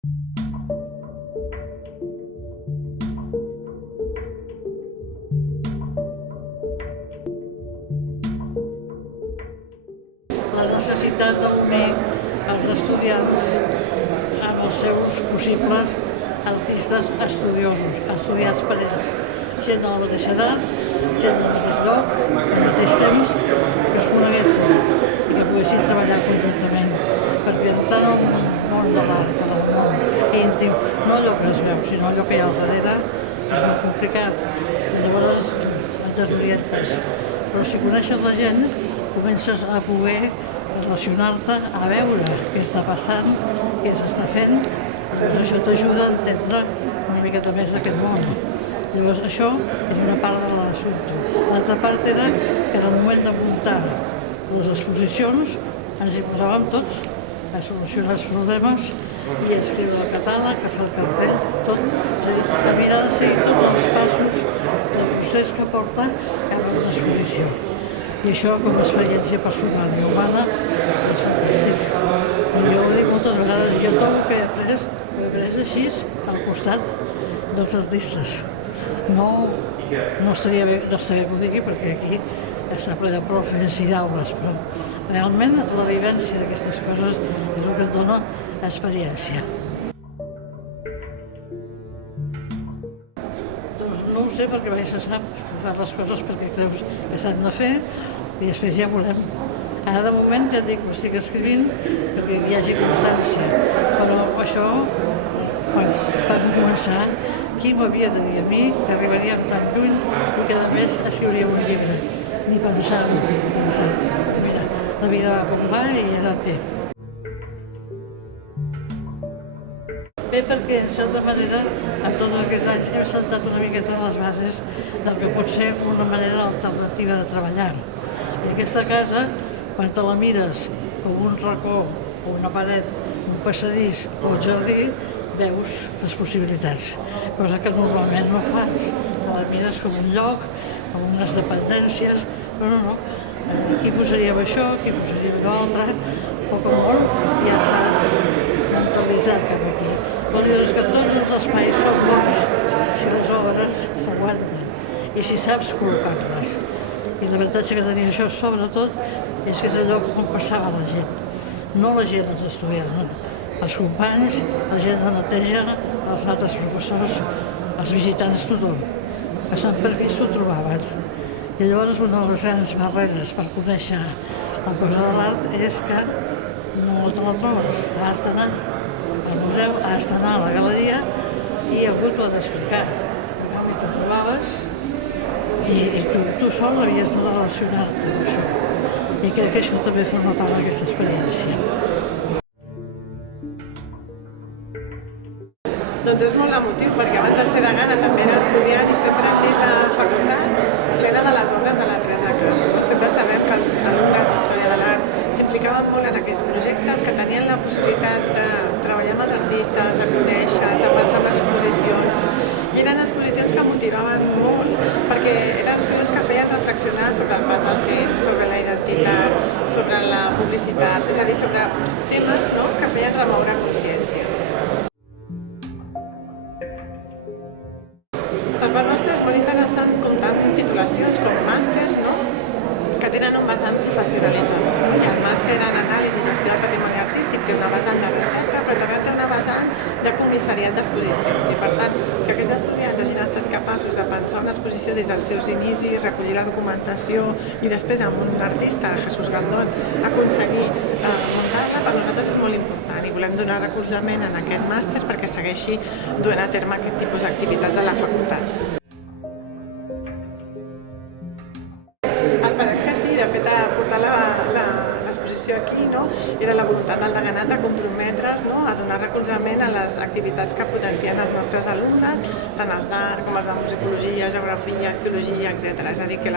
La necessitat d'unir els estudiants amb els seus possibles artistes estudiosos, estudiats per ells, gent de la mateixa edat, gent del mateix lloc, al mateix temps, que es coneguessin i que poguessin treballar conjuntament, perquè entrar en el món de l'art, en el món íntim, no allò que es veu, sinó allò que hi ha al darrere, és molt complicat. I llavors et desorientes. Però si coneixes la gent, comences a poder relacionar-te, a veure què està passant, què s'està fent, i això t'ajuda a entendre una miqueta més aquest món. Llavors això és una part de l'assumpte. L'altra part era que en el moment de muntar les exposicions ens hi posàvem tots a solucionar els problemes i a escriure el catàleg, a fer el cartell, tot. És a dir, a mirar de seguir tots els passos del procés que porta cap a una exposició. I això, com a experiència personal i humana, és fantàstic. I jo ho dic moltes vegades, jo tot el que he après així al costat dels artistes. No estaria bé que ho digui, perquè aquí està ple de profes i d'aules, però realment la vivència d'aquestes coses és el que et dona experiència. Doncs no ho sé, perquè mai se sap, fas les coses perquè creus que s'han de fer i després ja veurem. Ara de moment ja et dic, ho estic escrivint perquè hi hagi constància, però això, per començar, qui m'havia de dir a mi que arribaríem tan lluny i que a més escriuríem un llibre? Ni pensar-ho, ni pensar-ho. Mira, la vida va com va i ha anat bé. Bé, perquè, en certa manera, amb tots aquests anys hem sentat una miqueta les bases del que pot ser una manera alternativa de treballar. I aquesta casa, quan te la mires com un racó, o una paret, un passadís o un jardí, veus les possibilitats, cosa que normalment no fas. Te la mires com un lloc, com unes dependències, però no. Aquí posaríem això, aquí posaríem l'altre, poc o molt, ja estàs mentalitzat cap aquí. Vol dir que tots els espais són bons si les obres s'aguanten i si saps col·locar-les. I l'avantatge que tenia això, sobretot, és que és el lloc on passava la gent. No la gent, els estudiants, els companys, la gent de neteja, els altres professors, els visitants, tothom. Passant per aquí s'ho trobaven. I llavors una de les grans barreres per conèixer la cosa de l'art és que no te la trobes, has d'anar al museu, has d'anar a la galeria i algú t'ho ha d'explicar. I t'ho trobaves i tu sol havies de relacionar-te amb això. I crec que això també forma part d'aquesta experiència. Doncs és molt emotiu, perquè abans de ser degana també era estudiant i sempre hem vist la facultat plena de les obres de la Teresa Camps. Sempre sabem que els alumnes d'Història de l'Art s'implicaven molt en aquests projectes, que tenien la possibilitat de treballar amb els artistes, de conèixer, de pensar en les exposicions. I eren exposicions que motivaven molt, perquè eren exposicions que feien reflexionar sobre el pas del temps, sobre la identitat, sobre la publicitat, és a dir, sobre temes que feien remoure consciències. Per part nostra és molt interessant comptar amb titulacions com màsters, que tenen un vessant professionalitzador. I el màster en anàlisi i gestió del patrimoni artístic té una vessant de recerca, però també té una vessant de comissariat d'exposicions. I per tant, que aquests estudiants hagin estat capaços de pensar una exposició des dels seus inicis, recollir la documentació i després amb un artista, Jesús Galdón, aconseguir muntar-la, per nosaltres és molt important i volem donar recolzament en aquest màster perquè segueixi duent a terme aquest tipus d'activitats a la facultat. Esperem que sí, de fet, portar l'exposició aquí era la voluntat del deganat de comprometre's a donar recolzament a les activitats que potencien els nostres alumnes, tant els d'art com els de musicologia, geografia, arqueologia, etc. És a dir, que